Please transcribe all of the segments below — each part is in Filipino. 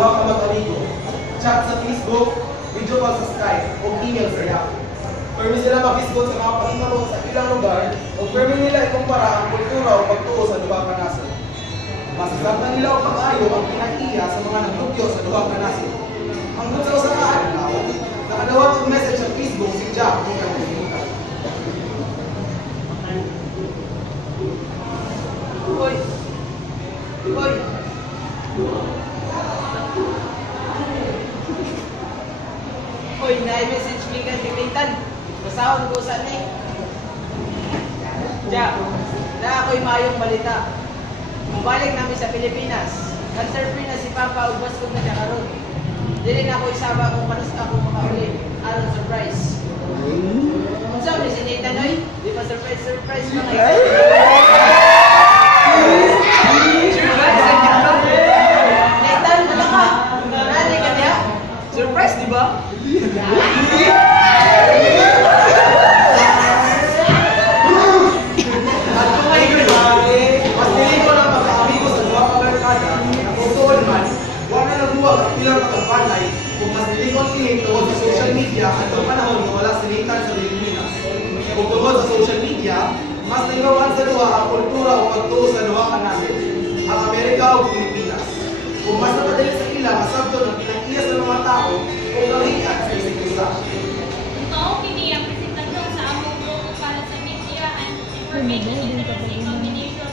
duha ka mag-amigo. Chat sa Facebook, video call sa Skype, o email sa Yahoo. Permi sila mag-isgot sa mga pahimaro sa ilang lugar, o permi nila ikumpara ang kultura o pagtuo sa duha ka nasod. Masasabtan nila o pag-ayo ang pinag-iya sa mga naglugyo sa duha ka nasod. Hanggang sa usa ka adlaw, nakadawat og message sa Facebook si Jack kung kalimutan. Hoy! Hoy! Hoy, na-message me ka si Clayton. Basahon ko sa ni. Jack, na ako'y mayong balita. Mubalik namin sa Pilipinas. Nag-surfing na si Papa ug baskog na siya karon. Dili na ako isaba kung panos ako makauli. Aron surprise. Unsa ni si Nathan oy? Di pa surprise pa ngayon. Nathan, wala ka. Nani ka niya? Surprise, di ba? Kung mas nilingon tungkol sa social media at ang panahon na wala silitan sa Pilipinas. Kung tungkol sa social media, mas nagawan sa duha ang kultura o pagtuo sa duha ka nasod, ang Amerika o Pilipinas. Kung mas napadali sa ila, masabton ang pinag-iya sa mga tao o kahiyan sa isang isa. Mao kini ang presentasyon sa among grupo para sa media and information literacy combination.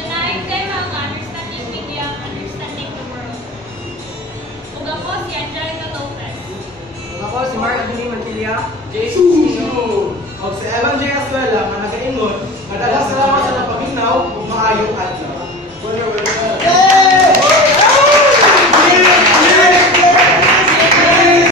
Kanaay tema nga understanding media, understanding the world. Ug ako si Angelica Lopez. Ako si Mark Anthony Mantilla. Jesus! O si Evan J. Azuela, na nag-ingon, madalas salamat